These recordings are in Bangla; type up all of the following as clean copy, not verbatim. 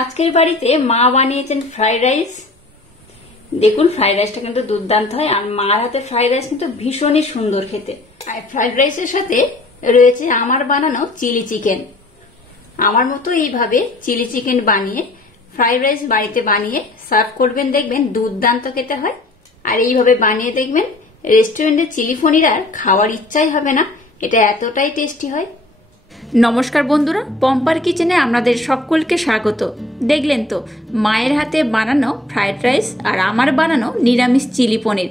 আজকের বাড়িতে মা বানিয়েছেন ফ্রাইড রাইস। দেখুন ফ্রাইড রাইসটা কিন্তু দুর্দান্ত হয়, আর মার হাতে ফ্রাইড রাইস কিন্তু ভীষণই সুন্দর খেতে। আর ফ্রাইড রাইসের সাথে রয়েছে আমার বানানো চিলি চিকেন। আমার মতো এইভাবে চিলি চিকেন বানিয়ে ফ্রাইড রাইস বাড়িতে বানিয়ে সার্ভ করবেন, দেখবেন দুর্দান্ত খেতে হয়। আর এইভাবে বানিয়ে দেখবেন রেস্টুরেন্টের চিলি পনির আর খাওয়ার ইচ্ছাই হবে না, এটা এতটাই টেস্টি হয়। নমস্কার বন্ধুরা, পম্পার কিচেনে আপনাদের সকলকে স্বাগত। দেখলেন তো মায়ের হাতে বানানো ফ্রাইড রাইস আর আমার বানানো নিরামিষ চিলি পনির।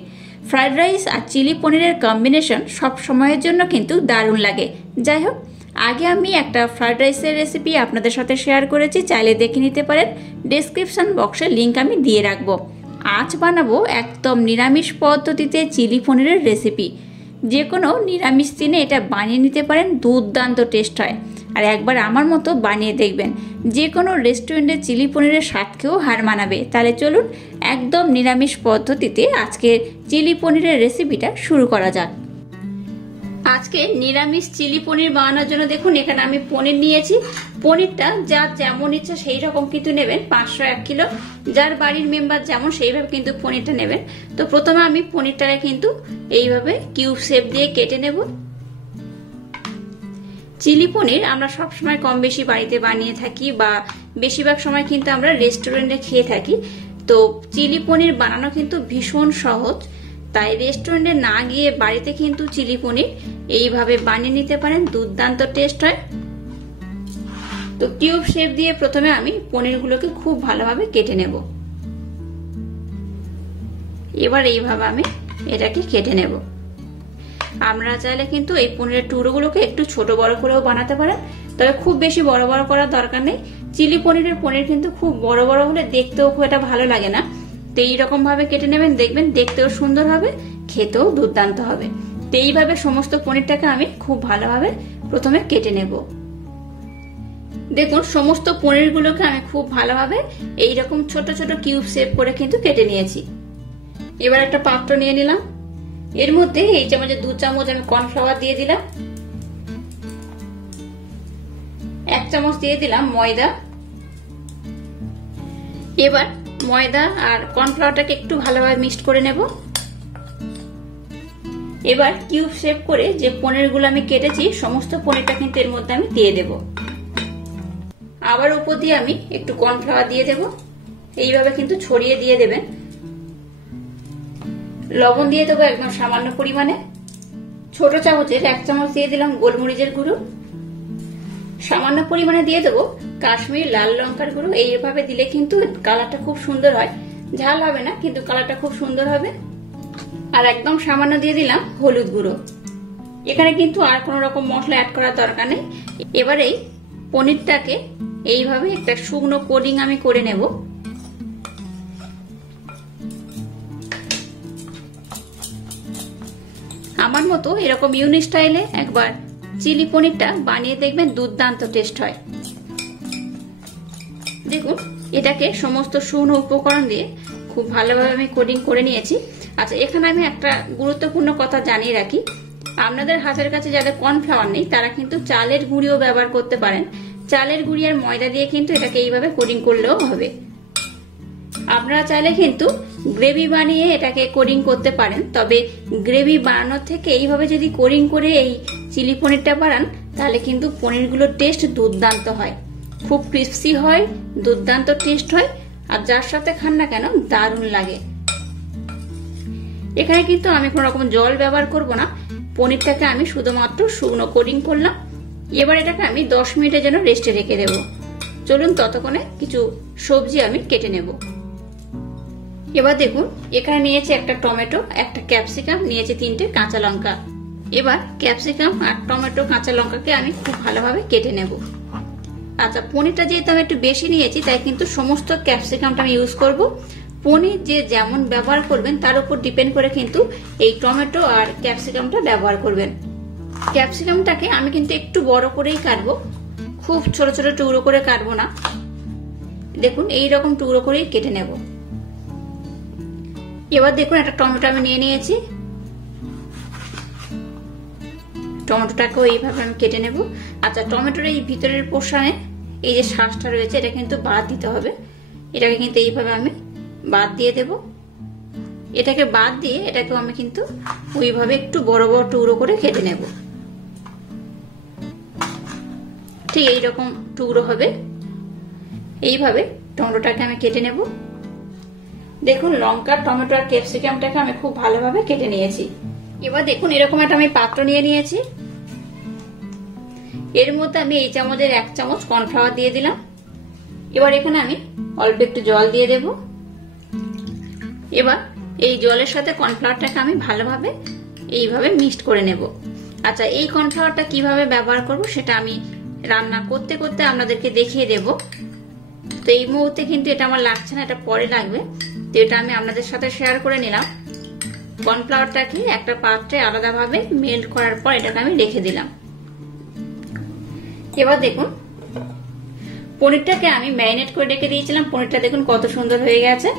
ফ্রাইড রাইস আর চিলি পনিরের কম্বিনেশন সব সময়ের জন্য কিন্তু দারুণ লাগে। যাই হোক, আগে আমি একটা ফ্রাইড রাইসের রেসিপি আপনাদের সাথে শেয়ার করেছি, চাইলে দেখে নিতে পারেন। ডেসক্রিপশন বক্সে লিঙ্ক আমি দিয়ে রাখবো। আজ বানাবো একদম নিরামিষ পদ্ধতিতে চিলি পনিরের রেসিপি। যে কোনো নিরামিষ দিনে এটা বানিয়ে নিতে পারেন, দুর্দান্ত টেস্ট হয়। আর একবার আমার মতো বানিয়ে দেখবেন, যে কোনো রেস্টুরেন্টের চিলি পনিরের স্বাদকেও হার মানাবে। তাহলে চলুন একদম নিরামিষ পদ্ধতিতে আজকের চিলি পনিরের রেসিপিটা শুরু করা যাক। আজকে নিরামিষ চিলি পনির বানানোর জন্য দেখুন এখানে আমি পনির নিয়েছি। পনিরটা যার যেমন ইচ্ছা সেই রকম কিন্তু নেবেন, 501 কিলো। যার বাড়ির মেম্বার যেমন সেইভাবে কিন্তু পনিরটা নেবেন। তো প্রথমে আমি পনিরটাকে কিন্তু এইভাবে কিউব শেপ দিয়ে কেটে নেব। চিলি পনির আমরা সবসময় কম বেশি বাড়িতে বানিয়ে থাকি, বা বেশিরভাগ সময় কিন্তু আমরা রেস্টুরেন্টে খেয়ে থাকি। তো চিলি পনির বানানো কিন্তু ভীষণ সহজ, তাই রেস্টুরেন্টে না গিয়ে বাড়িতে কিন্তু চিলি পনির এইভাবে বানিয়ে নিতে পারেন, দুর্দান্ত টেস্ট হয়। তো কিউব শেপ দিয়ে প্রথমে আমি পনিরগুলোকে খুব ভালোভাবে কেটে নেব। এবার এইভাবে আমি এটাকে কেটে নেব। আমরা চাইলে কিন্তু এই পনিরের টুকরোগুলোকে একটু ছোট বড় করেও বানাতে পারেন, তবে খুব বেশি বড় বড় করার দরকার নেই। চিলি পনিরের পনির কিন্তু খুব বড় বড় হলে দেখতেও খুব একটা ভালো লাগে না। তো এইরকম ভাবে কেটে নেবেন, দেখবেন দেখতেও সুন্দর হবে, খেতেও দুর্দান্ত হবে। তো এইভাবে সমস্ত পনিরটাকে আমি খুব ভালোভাবে প্রথমে কেটে নেব। দেখুন সমস্ত পনিরগুলোকে আমি খুব ভালোভাবে এইরকম ছোট ছোট কিউব শেপ করে কিন্তু কেটে নিয়েছি। এবার একটা পাত্র নিয়ে নিলাম, এর মধ্যে এই চামচে 2 চামচ আমি কর্নফ্লাওয়ার দিয়ে দিলাম, 1 চামচ দিয়ে দিলাম ময়দা। এবার ময়দা আর কর্নফ্লাওয়ারটাকে একটু ভালোভাবে মিক্সড করে নেব। এবার কিউব শেপ করে যে পনিরগুলো আমি কেটেছি সমস্ত পনিরটা কিন্তু এর মধ্যে আমি দিয়ে দেব। আবার উপর দিয়ে আমি একটু কর্নফ্লাওয়ার দিয়ে দেব, এইভাবে কিন্তু ছড়িয়ে দিয়ে দেবেন। লবণ দিয়ে দেবো একদম সামান্য পরিমাণে, ছোট চামচের 1 চামচ দিয়ে দিলাম গোলমরিচের গুঁড়ো, সামান্য পরিমাণে দিয়ে দেবো কাশ্মীরি লাল লঙ্কার গুঁড়ো। এইভাবে দিলে কিন্তু কালারটা খুব সুন্দর হয়, ঝাল হবে না কিন্তু কালারটা খুব সুন্দর হবে। আর একদম সামান্য দিয়ে দিলাম হলুদ গুঁড়ো। এখানে কিন্তু আর কোনো রকম মশলা অ্যাড করার দরকার নেই। এবার এই পনিরটাকে এইভাবে একটা শুকনো কোটিং আমি করে নেব। আমার মতো এরকম ইউনিক স্টাইলে একবার চিলি পনিরটা বানিয়ে দেখবেন, দুর্দান্ত টেস্ট হয়। দেখুন এটাকে সমস্ত শুকনো উপকরণ দিয়ে খুব ভালোভাবে আমি কোটিং করে নিয়েছি। আচ্ছা, এখানে আমি একটা গুরুত্বপূর্ণ কথা জানিয়ে রাখি, আপনাদের হাতের কাছে যাদের কর্নফ্লাওয়ার নেই তারা কিন্তু চালের গুঁড়িও ব্যবহার করতে পারেন। চালের গুঁড়ি আর ময়দা দিয়ে কিন্তু এটাকে এইভাবে কোটিং করলেও হবে। আপনারা চাইলে কিন্তু গ্রেভি বানিয়ে এটাকে কোটিং করতে পারেন, তবে গ্রেভি বানানোর থেকে এইভাবে যদি কোটিং করে এই চিলি পনিরটা বানান তাহলে কিন্তু পনিরগুলোর টেস্ট দুর্দান্ত হয়, খুব ক্রিস্পি হয়, দুর্দান্ত টেস্ট হয়, আর যার সাথে খান না কেন দারুণ লাগে। এখানে কিন্তু আমি কোনো রকম জল ব্যবহার করব না, পনিরটাকে আমি শুধুমাত্র শুকনো কোটিং করলাম। এবার এটাকে আমি 10 মিনিটের জন্য রেস্টে রেখে দেব। চলুন ততক্ষণে কিছু সবজি আমি কেটে নেব। এবার দেখুন এখানে নিয়েছি একটা টমেটো, একটা ক্যাপসিকাম, নিয়েছি 3টে কাঁচা লঙ্কা। এবার ক্যাপসিকাম আর টমেটো কাঁচা লঙ্কাকে আমি খুব ভালোভাবে কেটে নেব। আচ্ছা, পনিরটা যেহেতু আমি একটু বেশি নিয়েছি তাই কিন্তু সমস্ত ক্যাপসিকামটা আমি ইউজ করব। পনির যে যেমন ব্যবহার করবেন তার উপর ডিপেন্ড করে কিন্তু এই টমেটো আর ক্যাপসিকামটা ব্যবহার করবেন। ক্যাপসিকামটাকে আমি কিন্তু একটু বড় করেই কাটবো, খুব ছোট ছোট টুকরো করে কাটবো না। দেখুন এইরকম টুকরো করেই কেটে নেব। এবার দেখুন একটা টমেটো আমি নিয়ে নিয়েছি, টমেটোটাকেও এইভাবে আমি কেটে নেব। আচ্ছা, টমেটোর এই ভিতরের পোর্শনে এই যে শ্বাসটা রয়েছে এটা কিন্তু বাদ দিতে হবে। এটাকে কিন্তু এইভাবে আমি বাদ দিয়ে দেব। এটাকে বাদ দিয়ে এটাকেও আমি কিন্তু ওইভাবে একটু বড় বড় টুকরো করে কেটে নেব। ঠিক এইরকম টুকরো হবে। এইভাবে টমেটোটাকে আমি কেটে নেব। দেখুন লঙ্কা, টমেটো আর ক্যাপসিকামটাকে আমি খুব ভালোভাবে কেটে নিয়েছি। এবার দেখুন এরকম একটা আমি পাত্র নিয়ে নিয়েছি। এর মধ্যে আমি এই চামচের 1 চামচ কর্নফ্লাওয়ার দিয়ে দিলাম। এবার এখানে আমি অল্প একটু জল দিয়ে দেব। এবার এই জলের সাথে কর্নফ্লাওয়ারটাকে আমি ভালোভাবে এইভাবে মিক্সড করে নেব। আচ্ছা, এই কর্নফ্লাওয়ারটা কিভাবে ব্যবহার করব সেটা আমি রান্না করতে করতে আপনাদেরকে দেখিয়ে দেব। তো এই মুহূর্তে কিন্তু এটা আমার লাগছে না, এটা পরে লাগবে। তো এটা আমি আপনাদের সাথে শেয়ার করে নিলাম। কর্নফ্লাওয়ারটাকে একটা পাত্রে আলাদাভাবে মেল্ট করার পর এটাকে আমি রেখে দিলাম। এবার দেখুন পনিরটাকে আমি ম্যারিনেট করে রেখে দিয়েছিলাম। পনিরটা দেখুন কত সুন্দর হয়ে গেছে।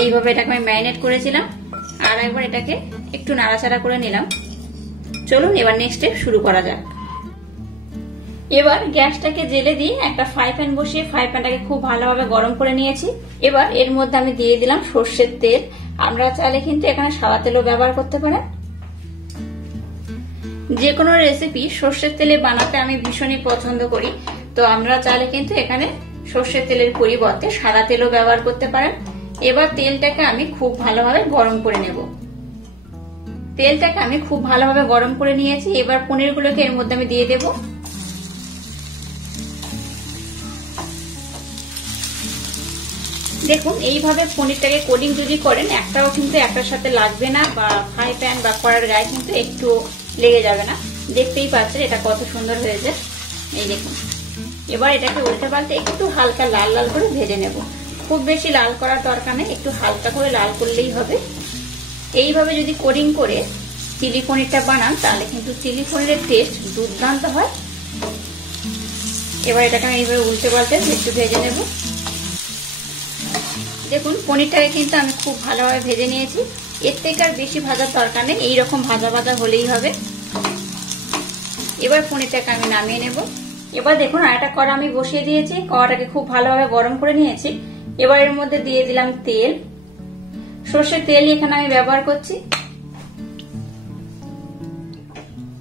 এইভাবে এটাকে আমি ম্যারিনেট করেছিলাম। আর একবার এটাকে একটু নাড়াচাড়া করে নিলাম। চলুন এবার নেক্সট স্টেপ শুরু করা যাক। এবার গ্যাসটাকে জেলে দিয়ে একটা ফ্রাই প্যান বসিয়ে ফ্রাই প্যানটাকে খুব ভালোভাবে গরম করে নিয়েছি। এবার এর মধ্যে আমি দিয়ে দিলাম সর্ষের তেল। আমরা চাইলে কিন্তু এখানে সাদা তেলও ব্যবহার করতে পারেন। যে কোনো রেসিপি সর্ষের তেলে বানাতে আমি ভীষণই পছন্দ করি। তো আমরা চাইলে কিন্তু এখানে সর্ষের তেলের পরিবর্তে সাদা তেলও ব্যবহার করতে পারেন। এবার তেলটাকে আমি খুব ভালোভাবে গরম করে নেব। তেলটাকে আমি খুব ভালোভাবে গরম করে নিয়েছি। এবার পনিরগুলোকে এর মধ্যে আমি দিয়ে দেব। দেখুন এইভাবে পনিরটাকে কোটিং যদি করেন একটাও কিন্তু একটার সাথে লাগবে না, বা ফ্রাই প্যান বা কড়ার গায়ে কিন্তু একটু লেগে যাবে না। দেখতেই পাচ্ছেন এটা কত সুন্দর হয়েছে। এই দেখুন এবার এটাকে উল্টে পাল্টে একটু হালকা লাল লাল করে ভেজে নেব। খুব বেশি লাল করার দরকার নেই, একটু হালকা করে লাল করলেই হবে। এইভাবে যদি কোটিং করে চিলি পনিরটা বানান তাহলে কিন্তু চিলি পনিরের টেস্ট দুর্দান্ত হয়। এবার এটাকে আমি এইভাবে উল্টে পাল্টে একটু ভেজে নেব। দেখুন পনিরটাকে কিন্তু আমি খুব ভালোভাবে ভেজে নিয়েছি। এর থেকে আর বেশি ভাজার দরকার নেই, এইরকম ভাজা ভাজা হলেই হবে। এবার পনিরটাকে আমি নামিয়ে নেব। এবার দেখুন আরেকটা কড়া আমি বসিয়ে দিয়েছি। কড়াটাকে খুব ভালোভাবে গরম করে নিয়েছি। এবার এর মধ্যে দিয়ে দিলাম তেল। সর্ষের তেল এখানে আমি ব্যবহার করছি।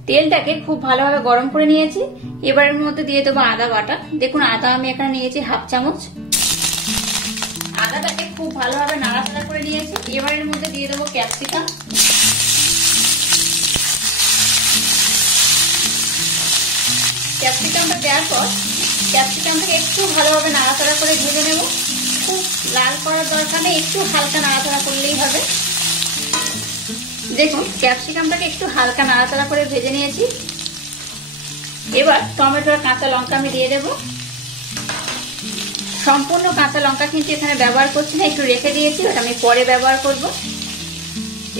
তেলটাকে খুব ভালোভাবে গরম করে নিয়েছি। এবার এর মধ্যে দিয়ে দেবো আদা বাটা। দেখুন আদা আমি এখানে নিয়েছি 1/2 চামচ। আদাটাকে খুব ভালোভাবে নাড়াচাড়া করে নিয়েছি। এবার এর মধ্যে দিয়ে দেবো ক্যাপসিকাম। ক্যাপসিকামটা দেওয়ার পর ক্যাপসিকামটাকে একটু ভালোভাবে নাড়াচাড়া করে ভেজে নেব। খুব লাল করার দরকার নেই, একটু হালকা নাড়াচাড়া করলেই হবে। দেখুন ক্যাপসিকামটাকে একটু হালকা নাড়াচাড়া করে ভেজে নিয়েছি। এবার টমেটো আর কাঁচা লঙ্কা আমি দিয়ে দেব। সম্পূর্ণ কাঁচা লঙ্কা কিন্তু এখানে ব্যবহার করছি না, একটু রেখে দিয়েছি, ওটা আমি পরে ব্যবহার করব।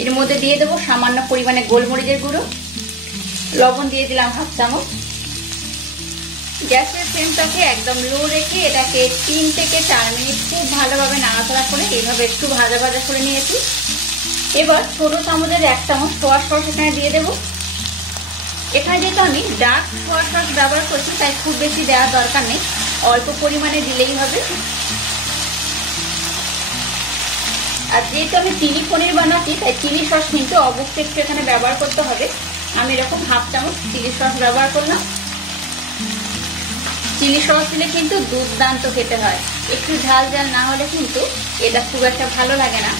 এর মধ্যে দিয়ে দেবো সামান্য পরিমাণে গোলমরিচের গুঁড়ো। লবণ দিয়ে দিলাম 1/2 চামচ। গ্যাসের ফ্লেমটাকে একদম লো রেখে এটাকে 3 থেকে 4 মিনিট খুব ভালোভাবে নাড়াচাড়া করে এইভাবে একটু ভাজা ভাজা করে নিয়েছি। এবার ছোট চামচের 1 চামচ সোয়া সস এখানে দিয়ে দেব। এখানে যেহেতু আমি ডার্ক সোয়া সস ব্যবহার করছি তাই খুব বেশি দেওয়ার দরকার নেই, অল্প পরিমাণে দিলেই হবে। আর যেহেতু আমি চিলি পনির বানাচ্ছি তাই চিলি সস কিন্তু অবশ্যই একটু এখানে ব্যবহার করতে হবে। আমি এরকম 1/2 চামচ চিলি সস ব্যবহার করলাম। চিলি সস দিলে কিন্তু দুর্দান্ত খেতে হয়। একটু ঝাল ঝাল না হলে কিন্তু এটা খুব একটা ভালো লাগে না।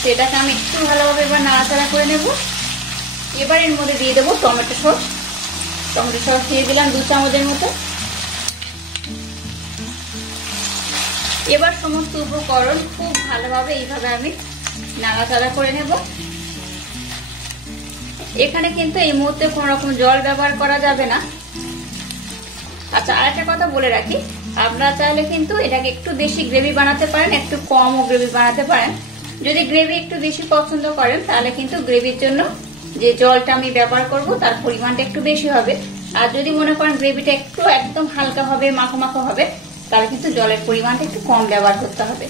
সেটাকে আমি একটু ভালোভাবে এবার নাড়াচাড়া করে নেব। এবার এর মধ্যে দিয়ে দেবো টমেটো সস। টমেটো সস দিয়ে দিলাম 2 চামচের মতো। এবার সমস্ত উপকরণ খুব ভালোভাবে এইভাবে আমি নাড়াচাড়া করে নেব। এখানে কিন্তু এই মুহূর্তে কোনো রকম জল ব্যবহার করা যাবে না। আচ্ছা আরেকটা কথা বলে রাখি, আপনারা চাইলে কিন্তু এটাকে একটু বেশি গ্রেভি বানাতে পারেন, একটু কমও গ্রেভি বানাতে পারেন। যদি গ্রেভি একটু বেশি পছন্দ করেন তাহলে কিন্তু গ্রেভির জন্য যে জলটা আমি ব্যবহার করব তার পরিমাণটা একটু বেশি হবে। আর যদি মনে করেন গ্রেভিটা একটু একদম হালকা হবে, মাখো মাখো হবে, তাহলে কিন্তু জলের পরিমাণটা একটু কম ব্যবহার করতে হবে।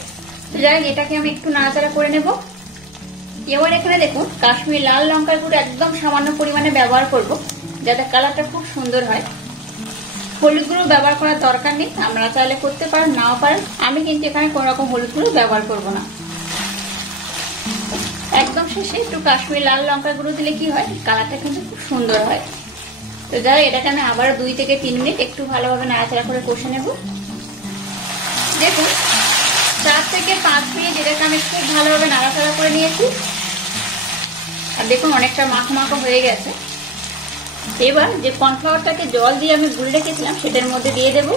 তো যাই হোক এটাকে আমি একটু নাড়াচাড়া করে নেব। এবার এখানে দেখুন কাশ্মীরি লাল লঙ্কার গুঁড়ো একদম সামান্য পরিমাণে ব্যবহার করব যাতে কালারটা খুব সুন্দর হয়। হলুদ গুঁড়ো ব্যবহার করার দরকার নেই, আমরা চাইলে করতে পারেন, নাও পারেন। আমি কিন্তু এখানে কোন রকম হলুদ গুঁড়ো ব্যবহার করব না। একদম শেষে একটু কাশ্মীরি লাল লঙ্কা গুঁড়ো দিলে কি হয়, কালারটা কিন্তু খুব সুন্দর হয়। তো যাই এটাকে আমি আবার 2 থেকে 3 মিনিট একটু ভালোভাবে নাড়াচাড়া করে কষে নেব। দেখুন 4 থেকে 5 মিনিট এটাকে আমি খুব ভালোভাবে নাড়াচাড়া করে নিয়েছি। আর দেখুন অনেকটা মাখো মাখো হয়ে গেছে। এবার যে কর্নফ্লাওয়ারটাকে জল দিয়ে আমি গুলে রেখেছিলাম সেটার মধ্যে দিয়ে দেব।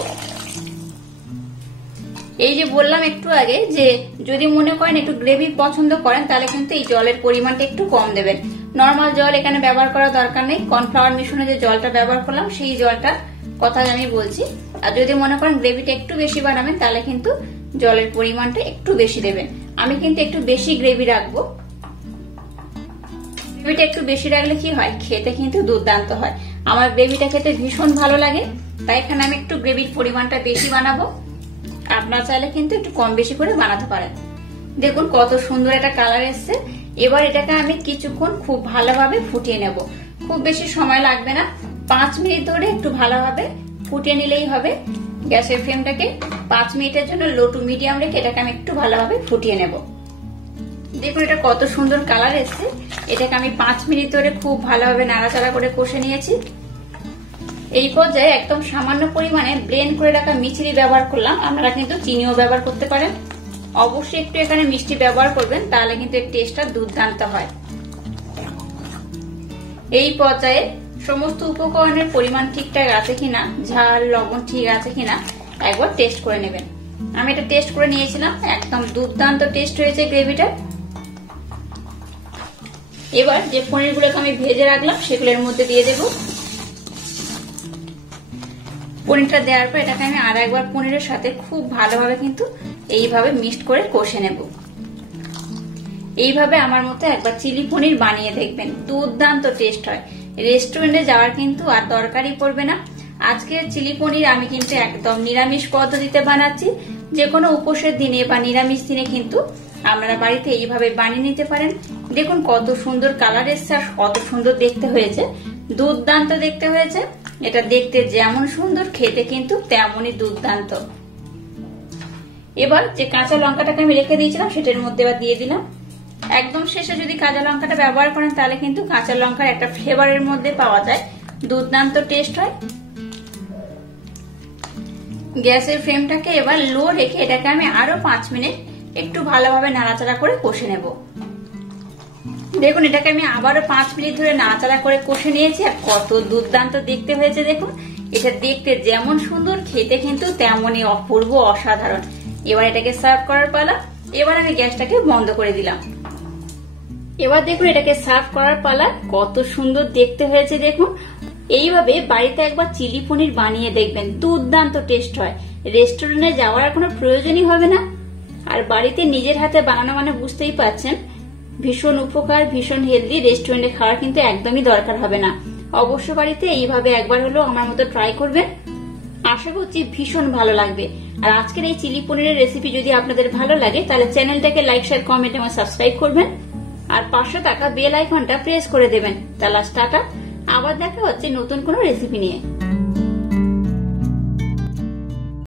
এই যে বললাম একটু আগে যে যদি মনে করেন একটু গ্রেভি পছন্দ করেন তাহলে কিন্তু এই জলের পরিমাণটা একটু কম দেবেন। নর্মাল জল এখানে ব্যবহার করার দরকার নেই, কর্নফ্লাওয়ার মিশ্রণে যে জলটা ব্যবহার করলাম সেই জলটার কথা আমি বলছি। আর যদি মনে করেন গ্রেভিটা একটু বেশি বানাবেন তাহলে কিন্তু জলের পরিমাণটা একটু বেশি দেবেন। আমি কিন্তু একটু বেশি গ্রেভি রাখবো। গ্রেভিটা একটু বেশি রাখলে কি হয়, খেতে কিন্তু দুর্দান্ত হয়। আমার গ্রেভিটা খেতে ভীষণ ভালো লাগে, তাই এখানে আমি একটু গ্রেভির পরিমাণটা বেশি বানাবো। আপনারা চাইলে কিন্তু একটু কম বেশি করে বানাতে পারেন। দেখুন কত সুন্দর একটা কালার এসছে। এবার এটাকে আমি কিছুক্ষণ খুব ভালোভাবে ফুটিয়ে নেব। খুব বেশি সময় লাগবে না, 5 মিনিট ধরে একটু ভালোভাবে ফুটিয়ে নিলেই হবে। গ্যাসের ফ্লেমটাকে 5 মিনিটের জন্য লো টু মিডিয়াম রেখে এটাকে আমি একটু ভালোভাবে ফুটিয়ে নেব। দেখুন এটা কত সুন্দর কালার এসছে। এটাকে আমি 5 মিনিট ধরে খুব ভালোভাবে নাড়াচাড়া করে কষে নিয়েছি। এই পর্যায়ে একদম সামান্য পরিমাণে ব্লেন্ড করে রাখা মিছরি ব্যবহার করলাম। আপনারা কিন্তু চিনিও ব্যবহার করতে পারেন। অবশ্যই একটু এখানে মিষ্টি ব্যবহার করবেন, তাহলে কিন্তু এর টেস্টটা দুর্দান্ত হয়। এই পর্যায়ে সমস্ত উপকরণের পরিমাণ ঠিকঠাক আছে কিনা, ঝাল লবণ ঠিক আছে কিনা একবার টেস্ট করে নেবেন। আমি এটা টেস্ট করে নিয়েছিলাম, একদম দুর্দান্ত টেস্ট হয়েছে গ্রেভিটা। এবার যে পনিরগুলোকে আমি ভেজে রাখলাম সেগুলোর মধ্যে দিয়ে দেব। পনিরটা দেওয়ার পর এটাকে আমি আর একবার পনিরের সাথে খুব ভালোভাবে কিন্তু এইভাবে মিক্সড করে কষে নেব। এইভাবে আমার মতো একবার চিলি পনির বানিয়ে দেখবেন, দুর্দান্ত টেস্ট হয়। রেস্টুরেন্টে যাওয়ার কিন্তু আর দরকারই পড়বে না। আজকের চিলি পনির আমি কিন্তু একদম নিরামিষ পদ্ধতিতে বানাচ্ছি। যে কোনো উপোসের দিনে বা নিরামিষ দিনে কিন্তু আপনারা বাড়িতে এইভাবে বানিয়ে নিতে পারেন। দেখুন কত সুন্দর কালার এসছে আর কত সুন্দর দেখতে হয়েছে, দুর্দান্ত দেখতে হয়েছে। এটা দেখতে যেমন সুন্দর, খেতে কিন্তু তেমনই দুর্দান্ত। এবার যে কাঁচা লঙ্কাটাকে আমি রেখে দিয়েছিলাম সেটার মধ্যে এবার দিয়ে দিলাম। একদম শেষে যদি কাঁচা লঙ্কাটা ব্যবহার করেন তাহলে কিন্তু কাঁচা লঙ্কার একটা ফ্লেভারের মধ্যে পাওয়া যায়, দুর্দান্ত টেস্ট হয়। গ্যাসের ফ্লেমটাকে এবার লো রেখে এটাকে আমি আরো 5 মিনিট একটু ভালোভাবে নাড়াচাড়া করে কষে নেব। দেখুন এটাকে আমি আবারও 5 মিনিট ধরে নাড়াচাড়া করে কষে নিয়েছি আর কত দুর্দান্ত দেখতে হয়েছে। দেখুন এটা দেখতে যেমন সুন্দর, খেতে কিন্তু তেমনই অপূর্ব, অসাধারণ। এবার এটাকে সার্ভ করার পালা। এবার আমি গ্যাসটাকে বন্ধ করে দিলাম। এবার দেখুন এটাকে সার্ভ করার পালা, কত সুন্দর দেখতে হয়েছে। দেখুন এইভাবে বাড়িতে একবার চিলি পনির বানিয়ে দেখবেন, দুর্দান্ত টেস্ট হয়। রেস্টুরেন্টে যাওয়ার কোনো প্রয়োজনই হবে না। আর বাড়িতে নিজের হাতে বানানো মানে বুঝতেই পারছেন ভীষণ উপকার, ভীষণ হেলদি। রেস্টুরেন্টে খাওয়ার কিন্তু একদমই দরকার হবে না। অবশ্য বাড়িতে এইভাবে একবার হলেও আমার মতো ট্রাই করবেন, আশা করছি ভীষণ ভালো লাগবে। আর আজকের এই চিলি পনিরের রেসিপি যদি আপনাদের ভালো লাগে তাহলে চ্যানেলটাকে লাইক, শেয়ার, কমেন্ট এবং সাবস্ক্রাইব করবেন। আর পাশে থাকা বেল আইকনটা প্রেস করে দেবেন। তাহলে টাটা, আবার দেখা হচ্ছে নতুন কোনো রেসিপি নিয়ে।